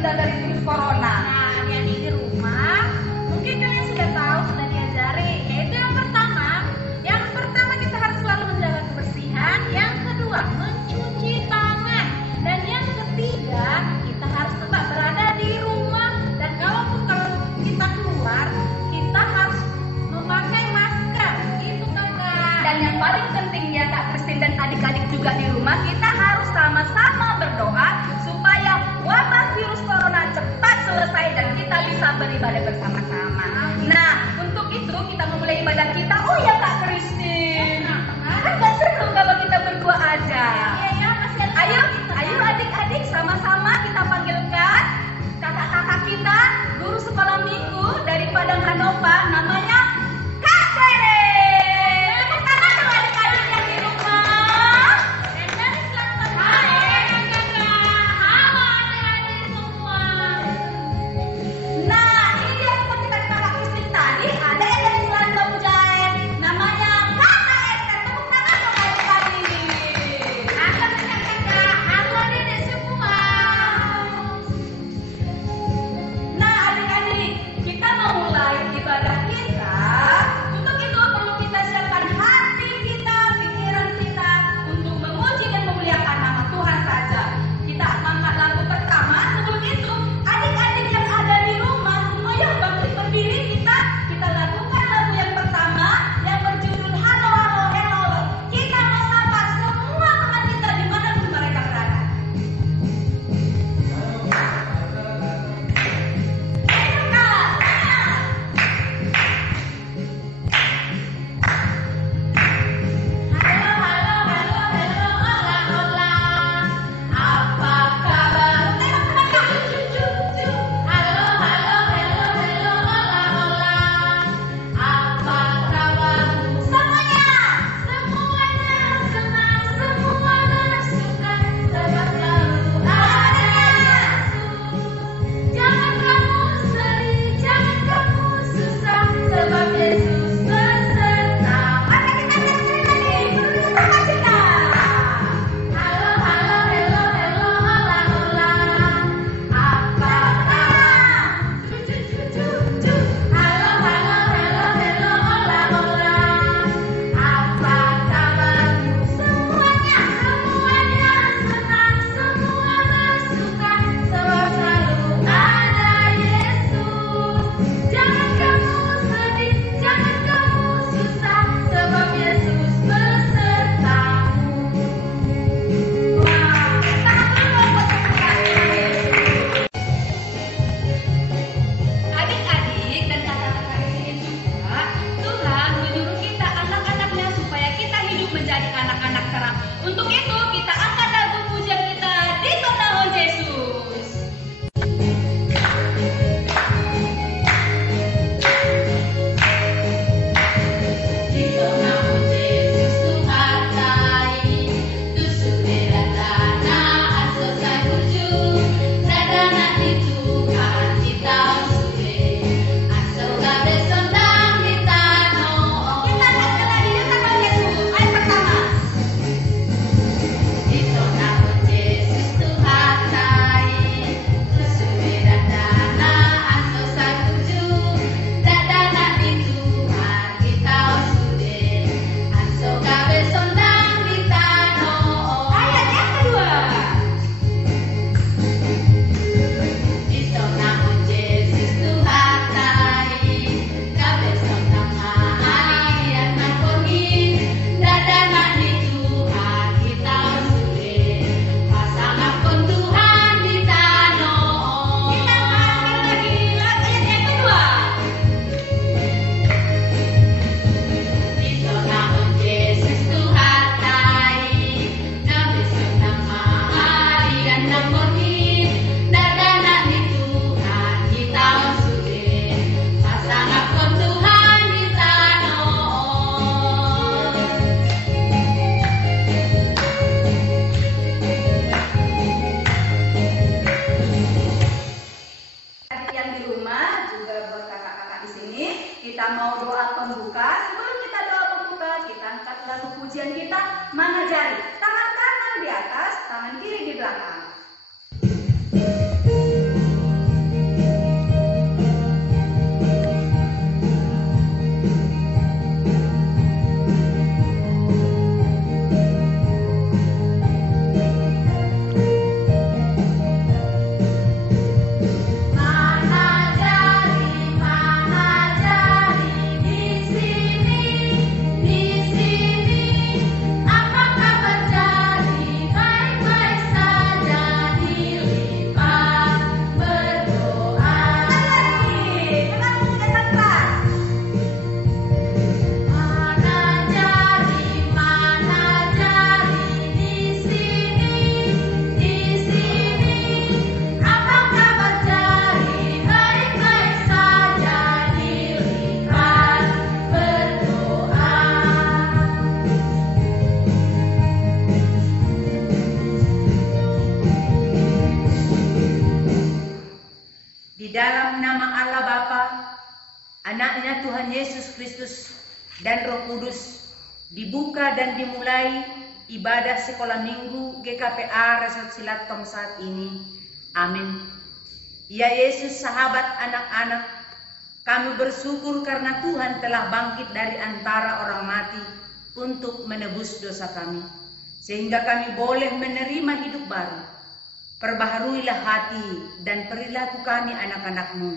terhindar dari virus corona? Nah, adik-adik di rumah, mungkin kalian sudah tahu, sudah diajari, yaitu yang pertama kita harus selalu menjaga kebersihan, yang kedua mencuci tangan, dan yang ketiga kita harus tetap berada di rumah, dan kalau kita keluar kita harus memakai masker, itu kakak. Dan yang paling penting ya Kak Kristin dan adik-adik juga di rumah, kita harus sama-sama berdoa supaya wabah virus corona cepat selesai dan kita bisa beribadah bersama-sama. Nah, untuk itu kita memulai ibadah kita. Oh ya Kak Kristin, kan gak seru kalau kita berdua aja. Iya, masih ada. Ayo adik-adik sama-sama kita panggilkan kakak-kakak kita, guru sekolah minggu dari Padang Hanova, namanya Kak Sere. Tepuk tangan dong adik-adik yang di rumah. Dan dari selamat hari kakak. Halo adik-adik semua. Nah, ini dia seperti kata kakak Kristin tadi, ada yang dari Selandau Jaen, namanya Kakak Esther. Tepuk tangan dong adik-adik. Halo kakak. Halo adik-adik semua. Nah, adik-adik, kita mau mulai ibadah kita. Untuk itu perlu kita siapkan hati kita, pikiran kita untuk memuji dan memuliakan nama Tuhan saja. Kita akan angkat lagu pertama. Sebelum itu, adik-adik yang ada di rumah, semuanya bangkit berdiri, kita lakukan lagu yang pertama yang berjudul Halo Halo Hello. Kita mau sapa semua teman kita dimanapun mereka berada. Halo, hola, hola. Apa kabar? Halo, hola, hola. Apa kabar? Semuanya senang, semua bersuka, sebab selalu ada Yesus. Jangan kamu sedih, jangan kamu susah, sebab Yesus beserta. Mari kita sekali lagi bersama kita. Halo, hello, hola, hola. Apa kabar? Halo, hola, hola. Apa kabarmu? Semuanya senang, semua bersuka, sebab selalu ada Yesus. Jangan kamu sedih, jangan kamu susah, sebab Yesus besertamu. Adik-adik dan kakak-kakak di sini juga, Tuhan menyuruh kita anak-anaknya supaya kita hidup menjadi anak-anak terang. Untuk itu kita angkat lagu pujian kita di Tonahon Yesus. Di tengah Yesus Tuhan tu sudah tanah asal saya tuju, sadana di Tuhan kita sudah, asal gabe sondang di tanah. Kita angkat lagi di Tonahon Yesus. Ayo pertama. Di tengah Yesus Tuhan tu sudah tanah asal saya tuju, sadana di Tuhan kita sudah, asal gabe sondang di tanah. Ayat yang kedua. Di tengah Yesus Tuhan gabe sondang hari anak pergi, dadana di Tuhan kita sudah, pasang akun Tuhan di tanah. Kita angkat lagi ayat yang kedua. Di tengah Yesus Tuhan gabe sondang hari anak pergi, dadana di Tuhan kita sudah, pasang akun Tuhan di tanah. Adik yang di rumah juga buat kakak-kakak di sini, kita mau doa pembuka. Sebelum kita doa pembuka, kita angkat lagu pujian kita mengajari. Tangan kanan di atas, tangan kiri di belakang. Di dalam nama Allah Bapa, Anaknya Tuhan Yesus Kristus, dan Roh Kudus, dibuka dan dimulai ibadah sekolah minggu GKPA Resort Silat Tong saat ini. Amin. Ya Yesus, sahabat anak-anak, kami bersyukur karena Tuhan telah bangkit dari antara orang mati untuk menebus dosa kami, sehingga kami boleh menerima hidup baru. Perbaharuilah hati dan perilaku kami anak-anak-Mu,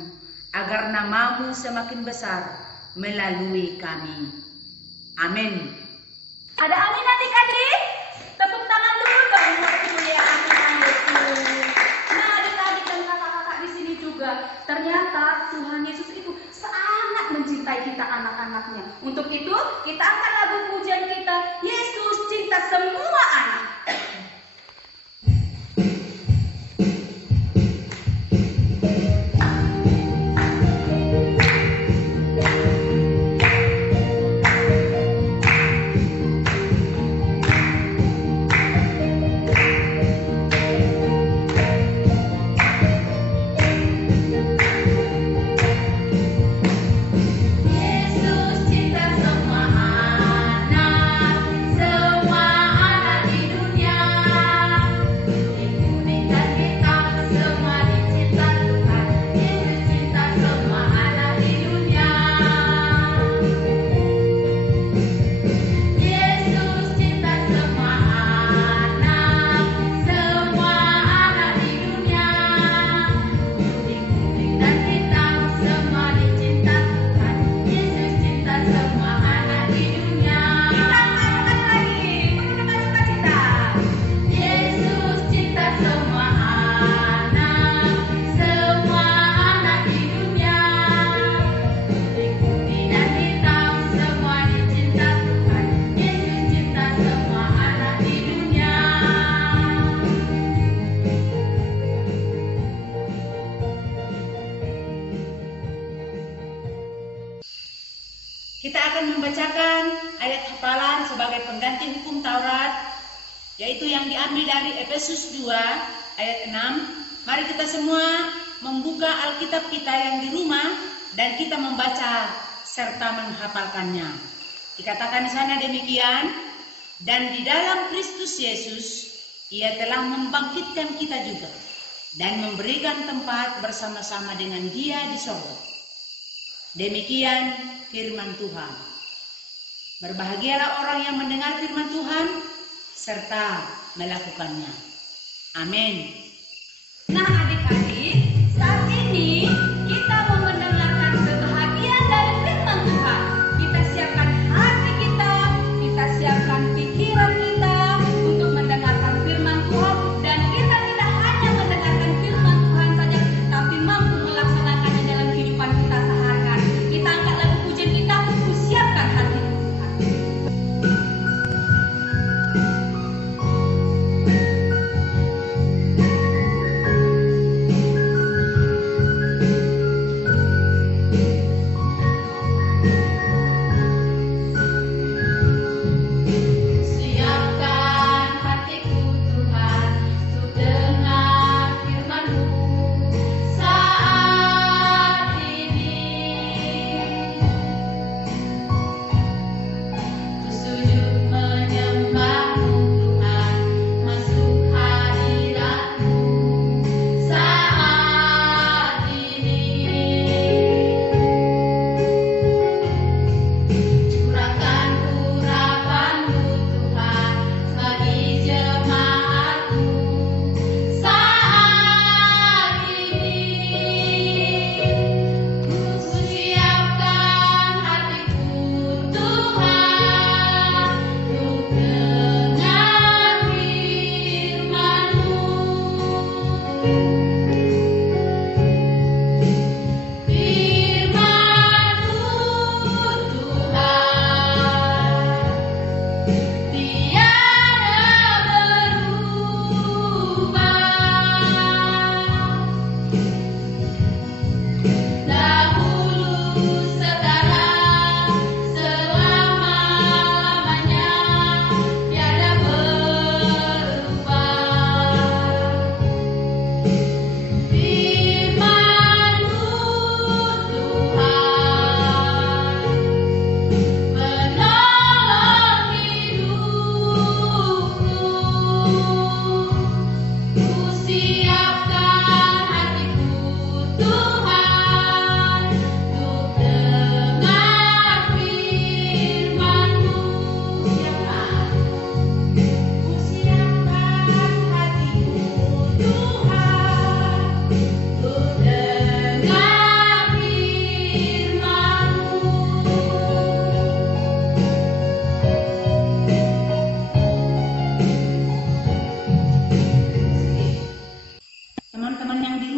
agar nama-Mu semakin besar melalui kami. Amin. Ada amin adik-adik? Tepuk tangan dulu dong untuk kemuliaan Tuhan Yesus. Nah, adik-adik dan kakak-kakak di sini juga, ternyata Tuhan Yesus itu sangat mencintai kita anak-anaknya. Untuk itu, kita angkat lagu pujian kita, Yesus cinta semua anak. Kita akan membacakan ayat hafalan sebagai pengganti hukum Taurat, yaitu yang diambil dari Efesus 2 ayat 6. Mari kita semua membuka Alkitab kita yang di rumah dan kita membaca serta menghafalkannya. Dikatakan di sana demikian, dan di dalam Kristus Yesus Ia telah membangkitkan kita juga dan memberikan tempat bersama-sama dengan Dia di sorga. Demikian firman Tuhan. Berbahagialah orang yang mendengar firman Tuhan serta melakukannya. Amin. Nah adik-adik, saat ini kita mau mendengarkan kebahagiaan dari firman Tuhan. Kita siapkan hati kita siapkan pikiran kita untuk mendengarkan firman Tuhan. Dan kita tidak hanya mendengarkan firman Tuhan saja, tapi mampu melaksanakannya dalam kehidupan kita sehari-hari. Kita angkat lagu pujian kita, siapkan hati Tuhan.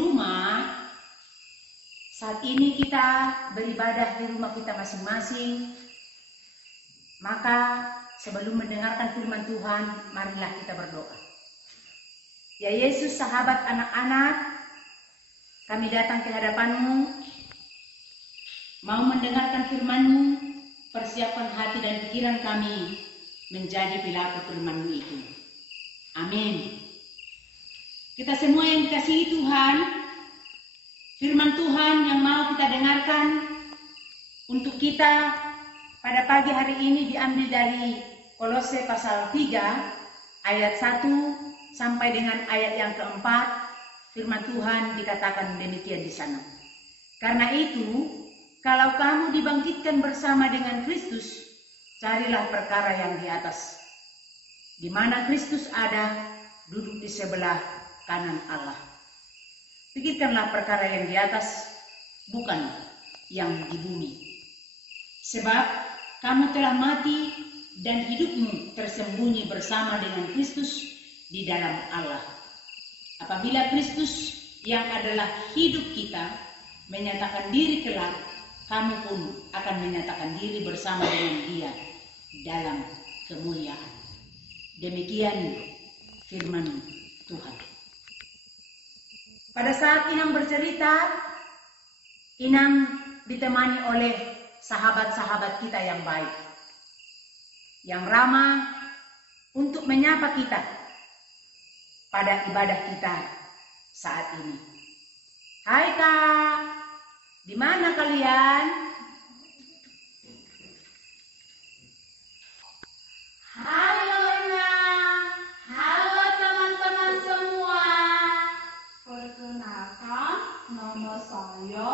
rumah, saat ini kita beribadah di rumah kita masing-masing. Maka sebelum mendengarkan firman Tuhan, marilah kita berdoa. Ya Yesus, sahabat anak-anak, kami datang ke hadapan-Mu, mau mendengarkan firman-Mu. Persiapkan hati dan pikiran kami menjadi pelaku firman-Mu itu. Amin. Kita semua yang dikasihi Tuhan, firman Tuhan yang mau kita dengarkan untuk kita pada pagi hari ini diambil dari Kolose pasal 3 ayat 1 sampai dengan ayat yang keempat. Firman Tuhan dikatakan demikian di sana. Karena itu, kalau kamu dibangkitkan bersama dengan Kristus, carilah perkara yang di atas, di mana Kristus ada, duduk di sebelah kanan Allah. Pikirkanlah perkara yang di atas, bukan yang di bumi. Sebab kamu telah mati dan hidupmu tersembunyi bersama dengan Kristus di dalam Allah. Apabila Kristus yang adalah hidup kita menyatakan diri kelak, kamu pun akan menyatakan diri bersama dengan Dia dalam kemuliaan. Demikian firman Tuhan. Pada saat Inang bercerita, Inang ditemani oleh sahabat-sahabat kita yang baik, yang ramah untuk menyapa kita pada ibadah kita saat ini. Hai Kak, di mana kalian? Halo Inang, halo teman-teman semua. Perkenalkan, nama saya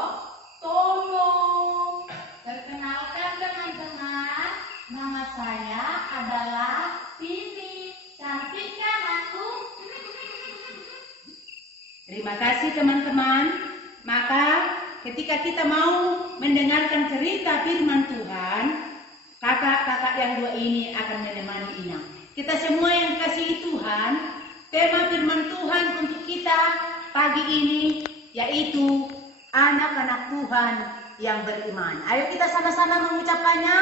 Tomo. Perkenalkan teman-teman, nama saya adalah Vivi. Cantik kan aku? Terima kasih teman-teman. Maka ketika kita mau mendengarkan cerita firman Tuhan, kakak-kakak yang dua ini akan menemani Inang. Kita semua yang dikasihi Tuhan, tema firman Tuhan untuk kita pagi ini yaitu anak-anak Tuhan yang beriman. Ayo kita sama-sama mengucapkannya.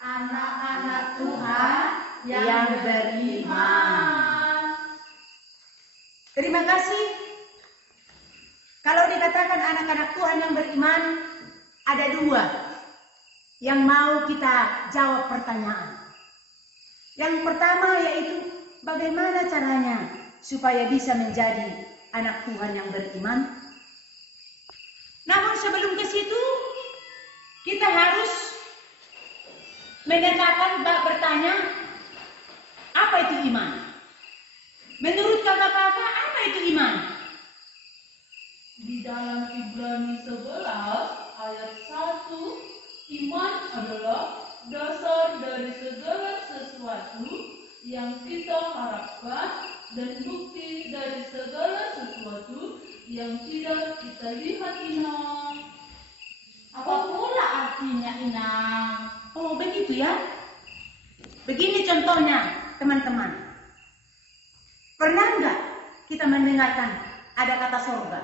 Anak-anak Tuhan yang beriman. Terima kasih. Kalau dikatakan anak-anak Tuhan yang beriman, ada dua yang mau kita jawab pertanyaan. Yang pertama yaitu bagaimana caranya supaya bisa menjadi anak Tuhan yang beriman. Namun sebelum ke situ, kita harus menetapkan bertanya, apa itu iman? Menurut kakak-kakak, apa itu iman? Di dalam Ibrani 11 ayat 1, iman adalah dasar dari segala sesuatu yang kita harapkan dan bukti dari segala sesuatu yang tidak kita lihat. Inang, Apa pula artinya Inang? Oh begitu ya. Begini contohnya teman-teman. Pernah nggak kita mendengarkan ada kata surga?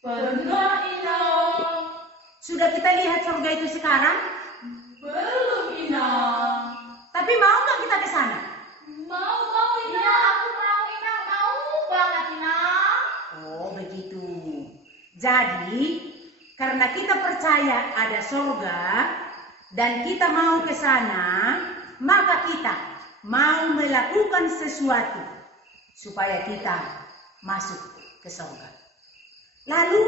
pernah Inang? Sudah kita lihat surga itu sekarang? Belum Inang? Tapi mau nggak kita ke sana? Mau Iya, Inang? aku mau Inang, mau banget Inang. Oh begitu. Jadi karena kita percaya ada surga dan kita mau ke sana, maka kita mau melakukan sesuatu supaya kita masuk ke surga. Lalu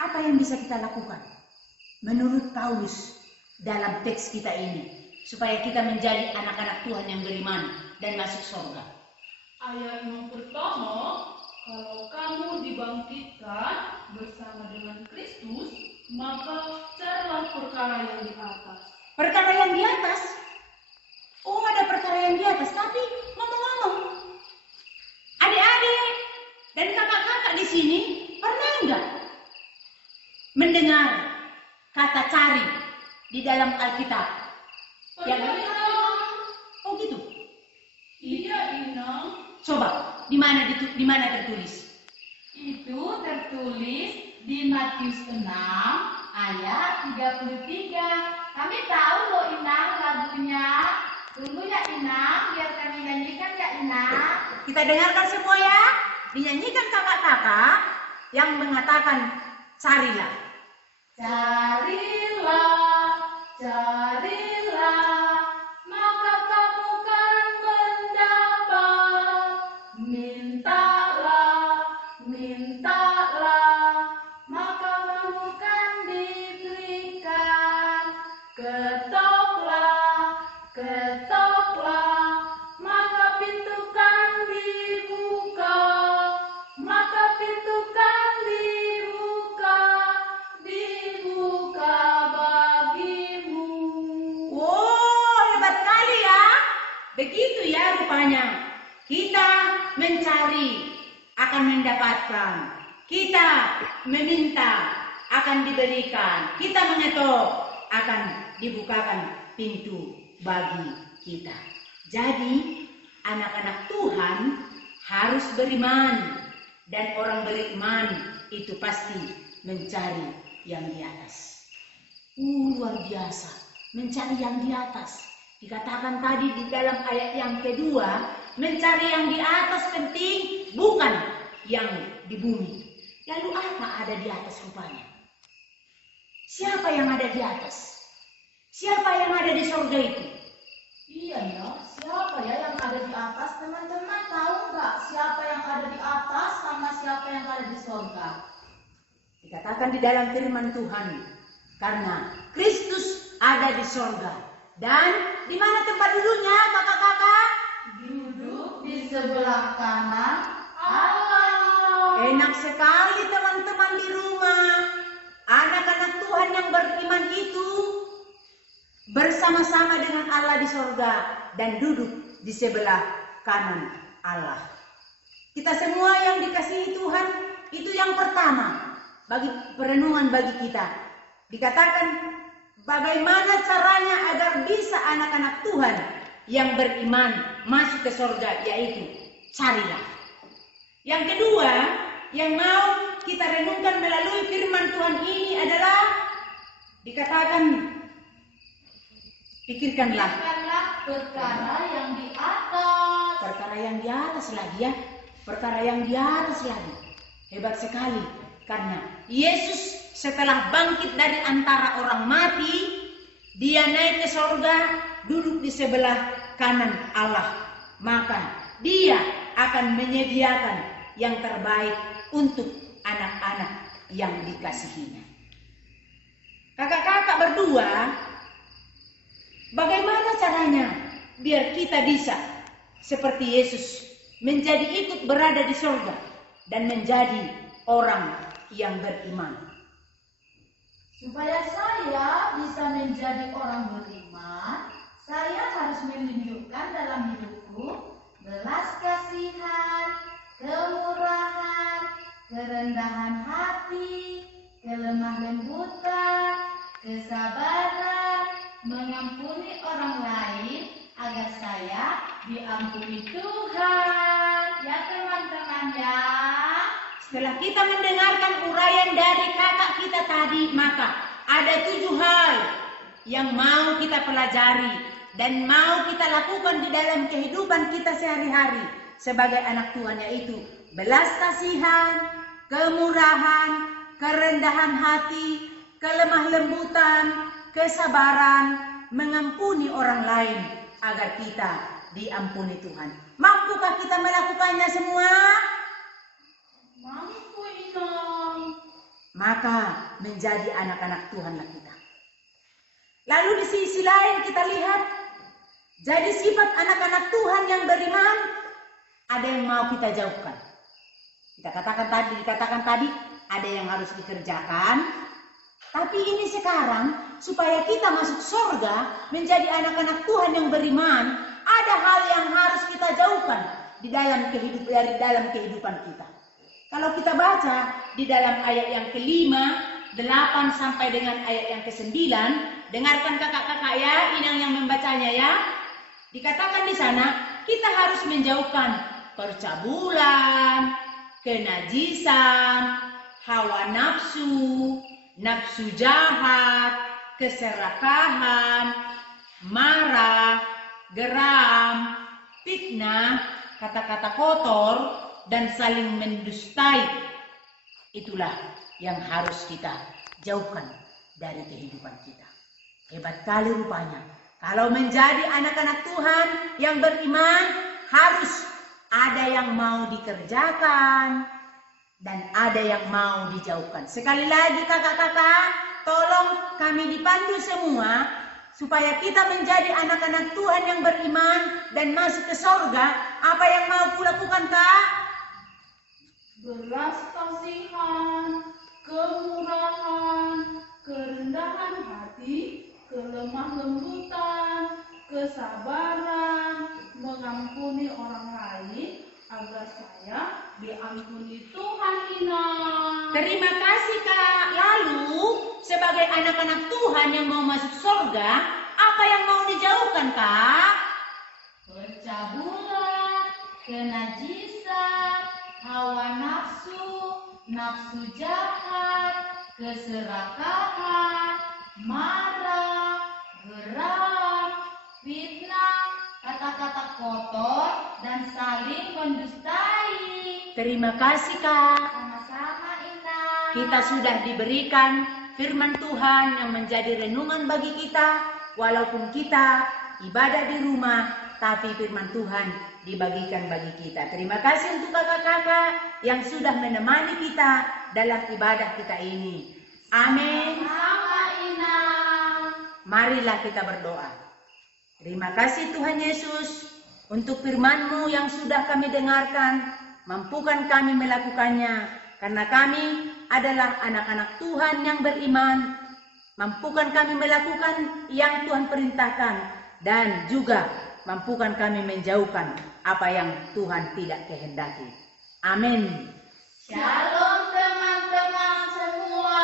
apa yang bisa kita lakukan menurut Paulus dalam teks kita ini supaya kita menjadi anak-anak Tuhan yang beriman dan masuk surga? Ayat yang pertama, kalau kamu dibangkitkan bersama dengan Kristus, maka carilah perkara yang di atas. Perkara yang di atas? Oh, ada perkara yang di atas. Tapi ngomong-ngomong, adik-adik dan kakak-kakak di sini pernah enggak mendengar kata cari di dalam Alkitab? Pernah Inang? Oh gitu. Iya Inang. Coba, di mana tertulis? tertulis di Matius 6 ayat 33. Kami tahu loh Inang lagunya. Tunggu ya Inang, biar kami nyanyikan ya Inang. Kita dengarkan semua ya. Dinyanyikan kakak-kakak yang mengatakan carilah. Carilah, carilah, maka kamu kan mendapat. Mintalah, mintalah, maka kamu kan diberikan. Ketoklah, ketoklah, maka pintu kan dibuka. Maka pintu kan dibuka, dibuka bagimu. Wow, hebat kali ya. Begitu ya rupanya. Kita mencari akan mendapatkan. Kita meminta akan diberikan. Kita mengetok akan dibukakan pintu bagi kita. Jadi anak-anak Tuhan harus beriman. Dan orang beriman itu pasti mencari yang di atas. Luar biasa, mencari yang di atas. Dikatakan tadi di dalam ayat yang kedua, mencari yang di atas penting, bukan yang di bumi. Lalu apa ada di atas rupanya? Siapa yang ada di atas? Siapa yang ada di surga itu? Iya ya, siapa ya yang ada di atas? Teman-teman tahu nggak siapa yang ada di atas sama siapa yang ada di surga? Dikatakan di dalam firman Tuhan, karena Kristus ada di surga. Dan di mana tempat duduknya kakak-kakak? Duduk di sebelah kanan Allah. Enak sekali teman-teman di rumah. Anak-anak Tuhan yang beriman itu bersama-sama dengan Allah di surga dan duduk di sebelah kanan Allah. Kita semua yang dikasihi Tuhan, itu yang pertama bagi perenungan bagi kita. Dikatakan bagaimana caranya agar bisa anak-anak Tuhan yang beriman masuk ke surga, yaitu carilah. Yang kedua, yang mau kita renungkan melalui firman Tuhan ini adalah dikatakan pikirkanlah perkara yang di atas. Perkara yang di atas lagi ya. Perkara yang di atas lagi. Hebat sekali. Karena Yesus setelah bangkit dari antara orang mati, dia naik ke surga, duduk di sebelah kanan Allah. Maka dia akan menyediakan yang terbaik untuk anak-anak yang dikasihinya. Kakak-kakak berdua, bagaimana caranya biar kita bisa seperti Yesus menjadi ikut berada di surga dan menjadi orang yang beriman? Supaya saya bisa menjadi orang beriman, saya harus menunjukkan dalam hidupku belas kasihan, kemurahan, kerendahan hati, kelemah lembutan, kesabaran, mengampuni orang lain agar saya diampuni Tuhan. Ya teman-teman ya. Setelah kita mendengarkan uraian dari kakak kita tadi, maka ada 7 hal yang mau kita pelajari dan mau kita lakukan di dalam kehidupan kita sehari-hari sebagai anak Tuhan, yaitu belas kasihan, kemurahan, kerendahan hati, kelemah lembutan, kesabaran, mengampuni orang lain agar kita diampuni Tuhan. Mampukah kita melakukannya semua? Mampu Inang. Maka menjadi anak-anak Tuhanlah kita. Lalu di sisi lain kita lihat, jadi sifat anak-anak Tuhan yang beriman, ada yang mau kita jauhkan. Dikatakan tadi, ada yang harus dikerjakan. Tapi ini sekarang, supaya kita masuk surga, menjadi anak-anak Tuhan yang beriman, ada hal yang harus kita jauhkan dari dalam kehidupan kita. Kalau kita baca di dalam ayat yang ke-5, 8 sampai dengan ayat yang ke-9, dengarkan kakak-kakak ya, Inang yang membacanya ya. Dikatakan di sana, kita harus menjauhkan percabulan, kenajisan, hawa nafsu, nafsu jahat, keserakahan, marah, geram, fitnah, kata-kata kotor, dan saling mendustai. Itulah yang harus kita jauhkan dari kehidupan kita. Hebat kali rupanya. Kalau menjadi anak-anak Tuhan yang beriman, harus ada yang mau dikerjakan dan ada yang mau dijauhkan. Sekali lagi kakak-kakak, tolong kami dipandu semua supaya kita menjadi anak-anak Tuhan yang beriman dan masuk ke surga. Apa yang mau kulakukan, Kak? Belas kasihan, kemurahan, kerendahan hati, kelemah lembutan, kesabaran, mengampuni orang lain, agar saya diampuni Tuhan, Ina. Terima kasih, Kak. Lalu, sebagai anak-anak Tuhan yang mau masuk surga, apa yang mau dijauhkan, Kak? Percabulan, kenajisan, hawa nafsu, nafsu jahat, keserakahan, marah, geram, fitnah, kata-kata kotor, dan saling mendustai. Terima kasih, Kak. Sama-sama, Ina. Kita sudah diberikan firman Tuhan yang menjadi renungan bagi kita. Walaupun kita ibadah di rumah, tapi firman Tuhan dibagikan bagi kita. Terima kasih untuk kakak-kakak yang sudah menemani kita dalam ibadah kita ini. Amin. Sama, Ina. Marilah kita berdoa. Terima kasih Tuhan Yesus untuk firman-Mu yang sudah kami dengarkan. Mampukan kami melakukannya karena kami adalah anak-anak Tuhan yang beriman. Mampukan kami melakukan yang Tuhan perintahkan dan juga mampukan kami menjauhkan apa yang Tuhan tidak kehendaki. Amin. Shalom teman-teman semua.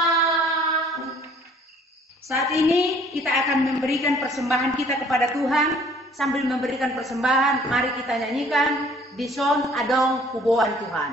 Saat ini kita akan memberikan persembahan kita kepada Tuhan. Sambil memberikan persembahan, mari kita nyanyikan Dison Adong Kuboan Tuhan.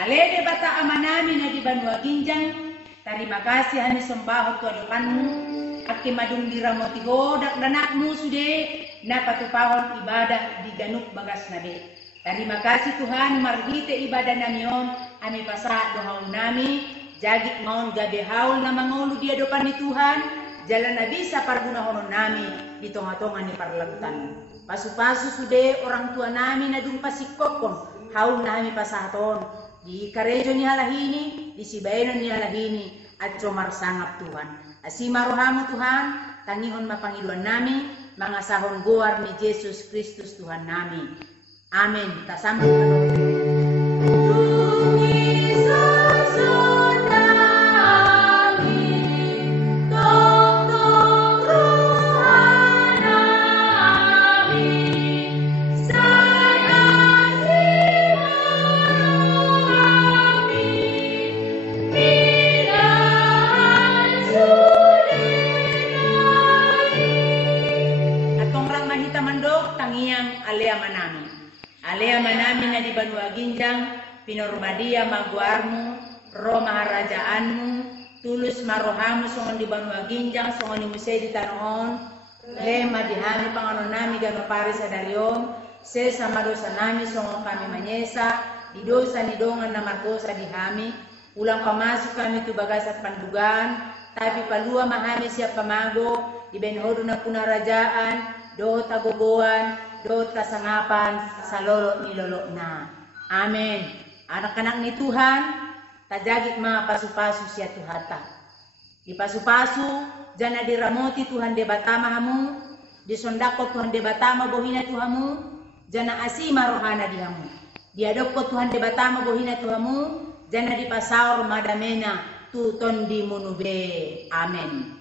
Alede bata amanami na di Banua Ginjang, terima kasih hani sembah tuadokanmu, aki madung diramoti godak danakmu sude, na patupahon ibadah di ganuk bagas nabe. Terima kasih Tuhan margite ibadah namion, ami pasa dohaul nami, jagit maun gabe haul na mangulu dia dopan ni Tuhan, jalan na bisa parguna hono nami di tonga-tonga ni parlagutan. Pasu-pasu sude orang tua nami na dung pasikokon, haul nami pasahaton. Di karejo ni halahini, di sibaino ni halahini, at comar sangap Tuhan. Asima rohamu Tuhan, tangihon mapangiluan nami, mga sahon guar ni Jesus Kristus Tuhan nami. Amin. Tasambung Alea manami na di Banua Ginjang, pinormadia maguarmu, roh maharajaanmu, tulus marohamu songon di Banua Ginjang, songon di musay di Tanoon, Lema dihami panganon nami gano parisa dari om, sesama dosa nami songon kami manyesa, di dosa ni dongan nama dosa dihami, ulang pamasuk kami tu bagasat pandugaan, tapi palua mahami siap pamago, di benhodo na punarajaan, do tagogoan, do kasangapan, salolo ni lolo na. Amin. Anak-anak ni Tuhan, tajagit mga pasu-pasu siya tuhata. Di pasu-pasu, jana diramoti Tuhan debatama hamu, di sondako Tuhan debatama bohina Tuhamu, jana asima rohana dihamu. Di adopko Tuhan debatama bohina Tuhamu, jana di pasaur madamena tuton di munube. Amin.